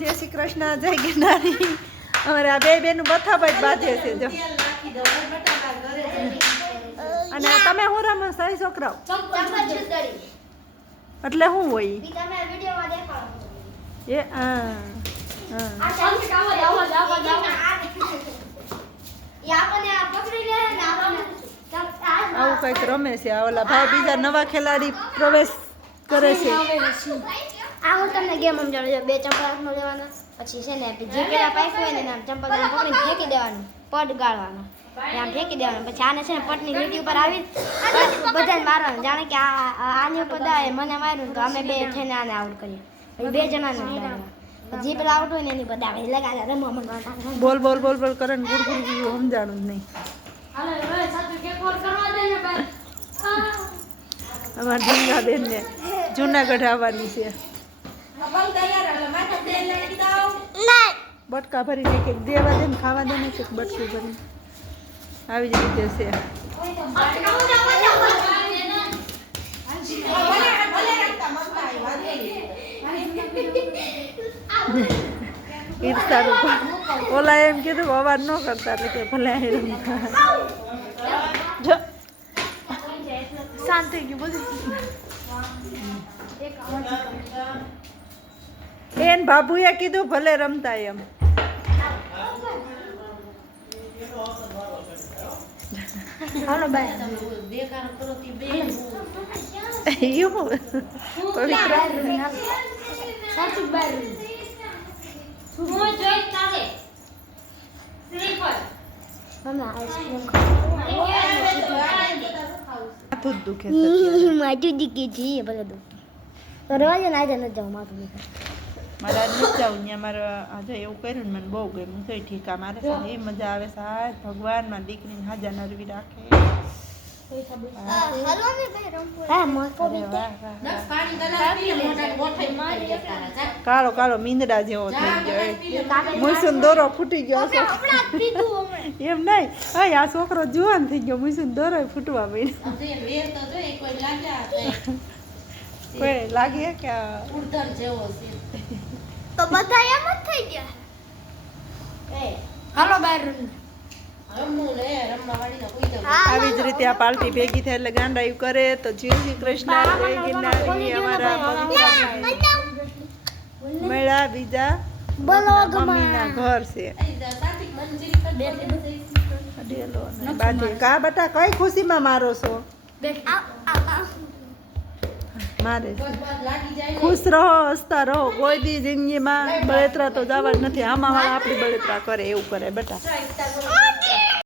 જય શ્રી કૃષ્ણ, જય ગિરનારી. અમારે આ બે બેનું બથાભાઈ બાંધે છે જો. અને તમે હું રમો સહી છોકરાઓ? એટલે શું હોય એ? આવું કંઈક રમે છે આ ઓલા ભાઈ. બીજા નવા ખેલાડી પ્રવેશ કરે છે. આ હું તમને ગેમ સમજાવું છું. બે ચંપલ હાથમાં લેવાના, પછી છે ને જે પેલા પાઇપ હોય ને આમ ચંપલ પકડીને ફેંકી દેવાનું, પડ ગાળવાનો, આમ ફેંકી દેવાનું. પછી આને છે ને પટની લીટી ઉપર આવી બધાને મારવાનું. જાણે કે આની ઉપર દાય મને માર્યું તો અમે બે થઈને આને આઉટ કરીએ. પછી બે જણાને જે પેલા આઉટ હોય ને એની બધા લગાડે રમવા માંડવા. બોલ બોલ બોલ બોલ કરે ને ગુડ ગુડ સમજાણું જ નહીં. અમારા ઢીંગાબેન ને જુનાગઢ આવવાની છે. બટકા ભરીને એક દેવા દે ને ખાવા દે ને એક બટકું ભરીને આવી જ રીતે છે. ઈર્ષાનું ઓલા એમ કીધું અવાજ ન કરતા એટલે કે ભલે રમતા. જો શાંત થઈ ગયું બધું. એન બાબુએ કીધું ભલે રમતા એમ. હાલો બાય. માથું જ દુખે છે. માથું દુખે છે ભલે દુખે તો રવાજો ને આજે નથી જાઉં. માથું દુખે મારે આજ નથી જાઉં ત્યાં. મારે આજે એવું કર્યું ને મને બહુ ગમ્યું. તો ઠીકા મારે છે એ મજા આવે છે. હા ભગવાન મારી દીકરીને હાજા નરવી રાખે. કાળો કાળો મીંદડા જેવો થઈ ગયો. મુસુન દોરો ફૂટી ગયો છે એમ નહીં. હા આ છોકરો જુવાન થઈ ગયો. મુસુન દોરો ફૂટવા માંડ્યો. કોઈ લાગે કે તો બધા એમ જ થઈ ગયા. હાલો બહાર આવી જ રીતે આ પાર્ટી ભેગી થાય એટલે ગાંડાયું કરે. તો જય શ્રી કૃષ્ણ, જય ગિરનારી. અમારા મળ્યા બીજા મમ્મીના ઘર છે. કા બટા કઈ ખુશીમાં મારો છો? મારે ખુશ રહો, હસતા રહો. કોઈ દી જિંદગીમાં બળતરા તો જવા જ નથી. આમાં આપણી બળતરા કરે એવું કરે બેટા.